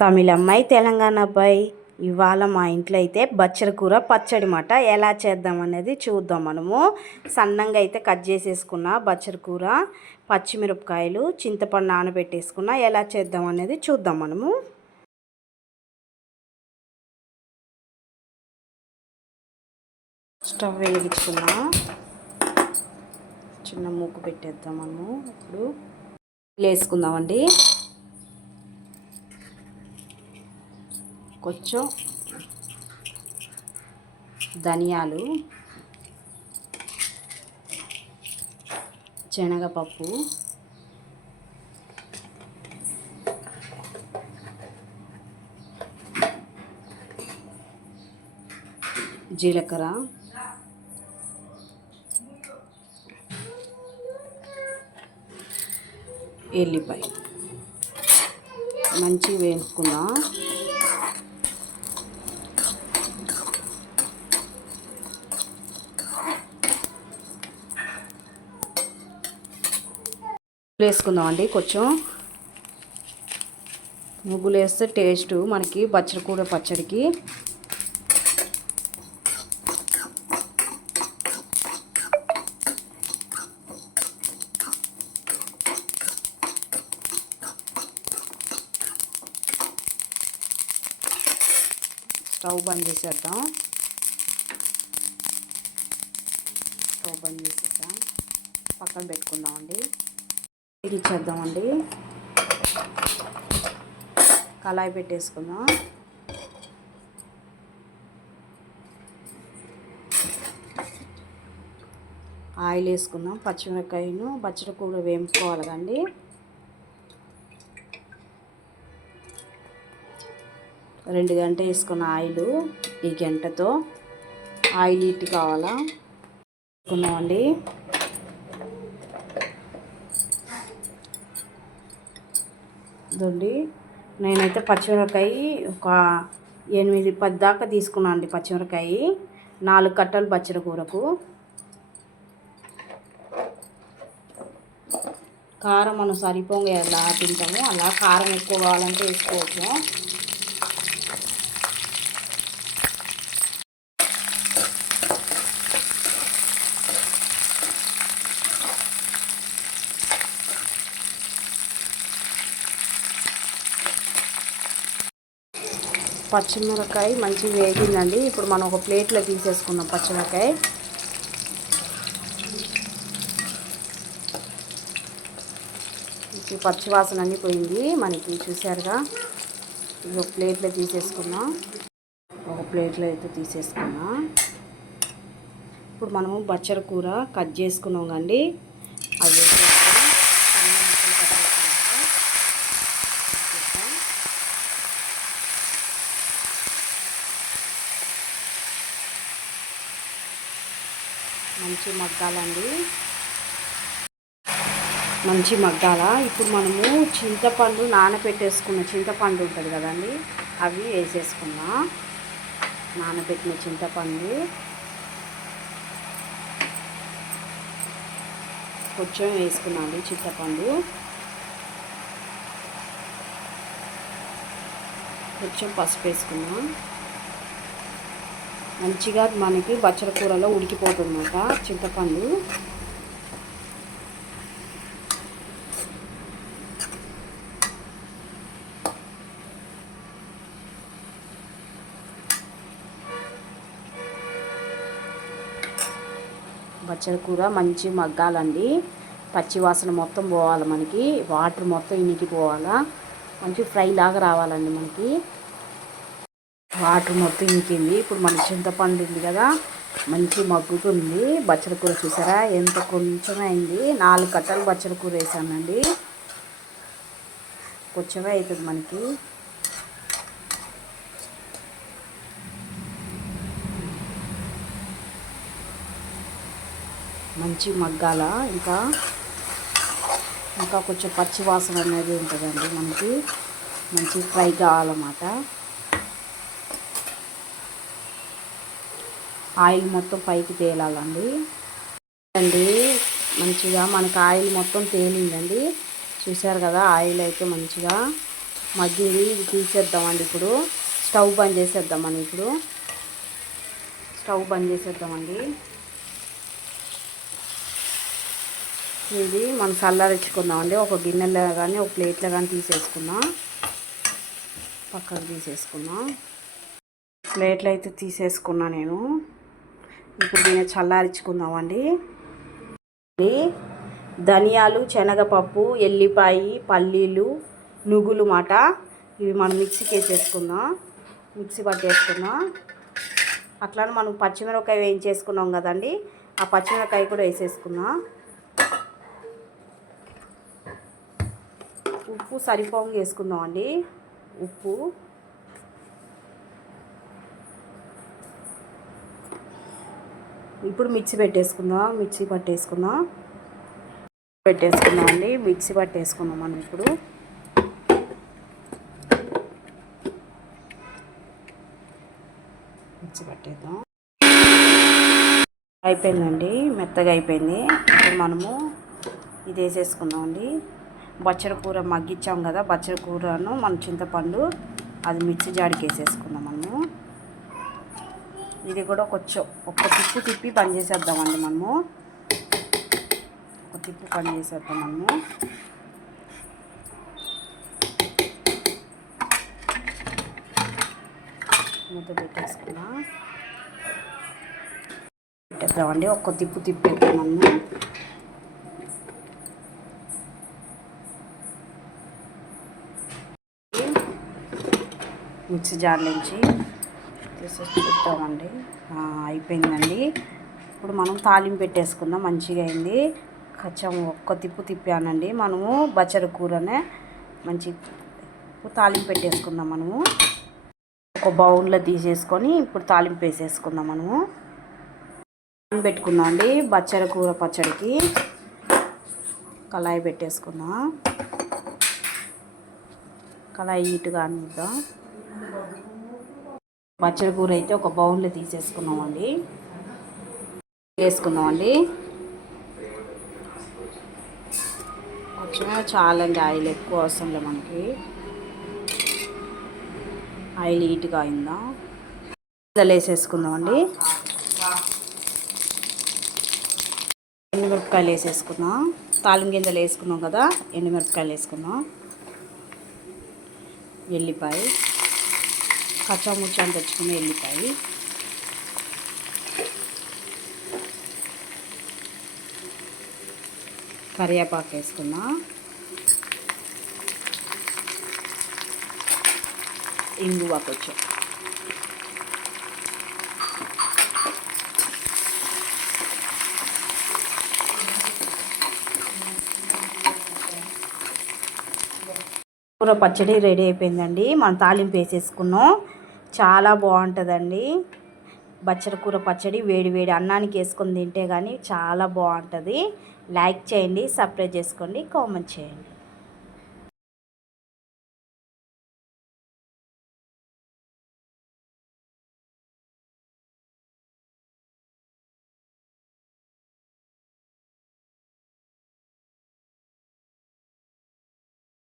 తమిళ అమ్మాయి తెలంగాణ అబ్బాయి ఇవాళ మా ఇంట్లో అయితే బచ్చల కూర పచ్చడి మాట ఎలా చేద్దాం అనేది చూద్దాం. మనము సన్నంగా అయితే కట్ చేసేసుకున్న బచ్చల కూర, పచ్చిమిరపకాయలు, చింతపండు నానబెట్టేసుకున్న ఎలా చేద్దాం అనేది చూద్దాం. మనము స్టవ్ వెలిగించుకున్నాం, చిన్న మూకు పెట్టేద్దాం. మనము ఇప్పుడు వేసుకుందామండి. కొంచెం ధనియాలు, శనగపప్పు, జీలకర్ర, ఎల్లిపాయ మంచిగా వేసుకుందాం. వేసుకుందామండి. కొంచెం నువ్వులు వేస్తే టేస్ట్ మనకి బచ్చల కూర పచ్చడికి. స్టవ్ బంద్ చేసేద్దాం. స్టవ్ బంద్ చేసేద్దాం, పక్కన పెట్టుకుందామండి. ఇచ్చేద్దామండి. కళాయి పెట్టేసుకుందాం. ఆయిల్ వేసుకుందాం. పచ్చిమిరపకాయను బచ్చల కూర వేపుకోవాలి కండి. రెండు గంటలు వేసుకున్న ఆయిల్, ఈ గంటతో ఆయిల్ ఇటు కావాలా వేసుకుందామండి. ఇదండి, నేనైతే పచ్చిమిరపకాయ ఒక 8-10 దాకా తీసుకున్నాను అండి. పచ్చిమిరపకాయ 4 కట్టలు బచ్చల కూరకు. కారం మనం సరిపోగా ఎలా తింటాము అలా కారం ఎక్కువ కావాలంటే వేసుకోవచ్చు. పచ్చిమిరపకాయ మంచిగా వేగిందండి. ఇప్పుడు మనం ఒక ప్లేట్లో తీసేసుకుందాం. పచ్చిమిరపకాయ పచ్చివాసన అన్నీ పోయింది మనకి, చూసారుగా. ఇది ఒక ప్లేట్లో తీసేసుకున్నాం. ఒక ప్లేట్లో అయితే తీసేసుకున్నాం. ఇప్పుడు మనము బచ్చల కూర కట్ చేసుకున్నాం కండి, అది మంచి మగ్గాలండి, మంచి మగ్గాల. ఇప్పుడు మనము చింతపండు నానబెట్టేసుకున్న చింతపండు ఉంటుంది కదండి, అవి వేసేసుకున్నాం. నానబెట్టిన చింతపండు కొంచెం వేసుకున్నాండి. చింతపండు కొంచెం పసుపు వేసుకున్నాం. మంచిగా మనకి బచ్చల కూరలో ఉడికిపోతుందన్నమాట చింతపండు. బచ్చల కూర మంచి మగ్గాలండి, పచ్చి వాసన మొత్తం పోవాలి మనకి, వాటర్ మొత్తం ఇనికిపోవాలా, మంచి ఫ్రై లాగా రావాలండి మనకి. వాటర్ మొత్తం ఇంకింది. ఇప్పుడు మన చింతపండు ఉంది కదా, మంచి మగ్గుతుంది. బచ్చల కూర చూసారా ఎంత కొంచెం అయింది. 4 కట్టలు బచ్చల కూర వేసానండి. కొంచెమే అవుతుంది మనకి. మంచి మగ్గాల, ఇంకా కొంచెం పచ్చి వాసన అనేది ఉంటుందండి మనకి. మంచి ఫ్రై కావాలన్నమాట. ఆయిల్ మొత్తం పైకి తేలాలండి. మంచిగా మనకు ఆయిల్ మొత్తం తేలిందండి. చూసారు కదా, ఆయిల్ అయితే మంచిగా మగ్గింది, ఇది తీసేద్దామండి. ఇప్పుడు స్టవ్ బంద్ చేసేద్దాం మనం. ఇప్పుడు స్టవ్ బంద్ చేసేద్దామండి. ఇది మనం చల్లారించుకుందామండి. ఒక గిన్నెలో కానీ ఒక ప్లేట్లో కానీ తీసేసుకుందాం. పక్కకు తీసేసుకుందాం. ప్లేట్లు అయితే తీసేసుకున్నా నేను. ఇప్పుడు దీన్ని చల్లారించుకుందామండి. ధనియాలు, శనగపప్పు, ఎల్లిపాయ, పల్లీలు, నువ్వులు మాట ఇవి మనం మిక్సీకి వేసేసుకుందాం. మిక్సీ పట్టేసుకుందాం. అట్లానే మనం పచ్చిమిరపకాయ వేయించేసుకున్నాం కదండి, ఆ పచ్చిమిరపకాయ కూడా వేసేసుకుందాం. ఉప్పు సరిపోగా వేసుకుందాం అండి. ఉప్పు ఇప్పుడు మిక్సీ పట్టేసుకుందాం అండి. మిక్సీ పట్టేసుకుందాం మనం. ఇప్పుడు మిక్సీ పట్టేద్దాం. అయిపోయిందండి, మెత్తగా అయిపోయింది. ఇప్పుడు మనము ఇది వేసేసుకుందామండి. బచ్చల కూర మగ్గించాం కదా, బచ్చల కూరను మన చింతపండు అది మిక్సీ జాడికి వేసేసుకుందాం మనము. ఇది కూడా కొంచెం ఒక్క తిప్పు తిప్పి పని చేసేద్దామండి మనము. ఒక తిప్పు పని చేసేద్దాం మనము. మూత పెట్టేద్దామండి. ఒక్క తిప్పు తిప్పేద్దాం మనము. మిక్సీ జార్ నుంచి తీసేసి చూద్దామండి. అయిపోయిందండి. ఇప్పుడు మనం తాలింపు పెట్టేసుకుందాం. మంచిగా అయింది. కొంచెం ఒక్క తిప్పు తిప్పానండి. మనము బచ్చల కూరనే మంచి తాలింపు పెట్టేసుకుందాం మనము. ఒక బౌల్లో తీసేసుకొని ఇప్పుడు తాలింపు వేసేసుకుందాం మనము. పెట్టుకుందాం అండి. బచ్చల కూర పచ్చడికి కళాయి పెట్టేసుకుందాం. కళాయి హీట్గా అనిద్దాం. బచ్చల కూర అయితే ఒక బౌల్లో తీసేసుకున్నామండి. వేసుకుందామండి. కొంచెం చాలండి, ఆయిల్ ఎక్కువ అవసరం లేదు మనకి. ఆయిల్ హీట్గా అయిందా, గింజలు వేసేసుకుందామండి. ఎండుమిరపకాయలు వేసేసుకుందాం. తాలింపు గింజలు వేసుకున్నాం కదా, ఎండుమిరపకాయలు వేసుకుందాం. ఎల్లిపాయ, కచ్చాముచ్చాన్ని తెచ్చుకున్న ఎల్లిపాయ, కరివేపాకు వేసుకుందాం. ఇంగువ కొంచెం, కూర పచ్చడి రెడీ అయిపోయిందండి. మనం తాలింపు వేసేసుకున్నాం. చాలా బాగుంటుందండి బచ్చల కూర పచ్చడి. వేడి వేడి అన్నానికి వేసుకొని తింటే కానీ చాలా బాగుంటుంది. లైక్ చేయండి, సబ్స్క్రైబ్ చేసుకోండి, కామెంట్ చేయండి.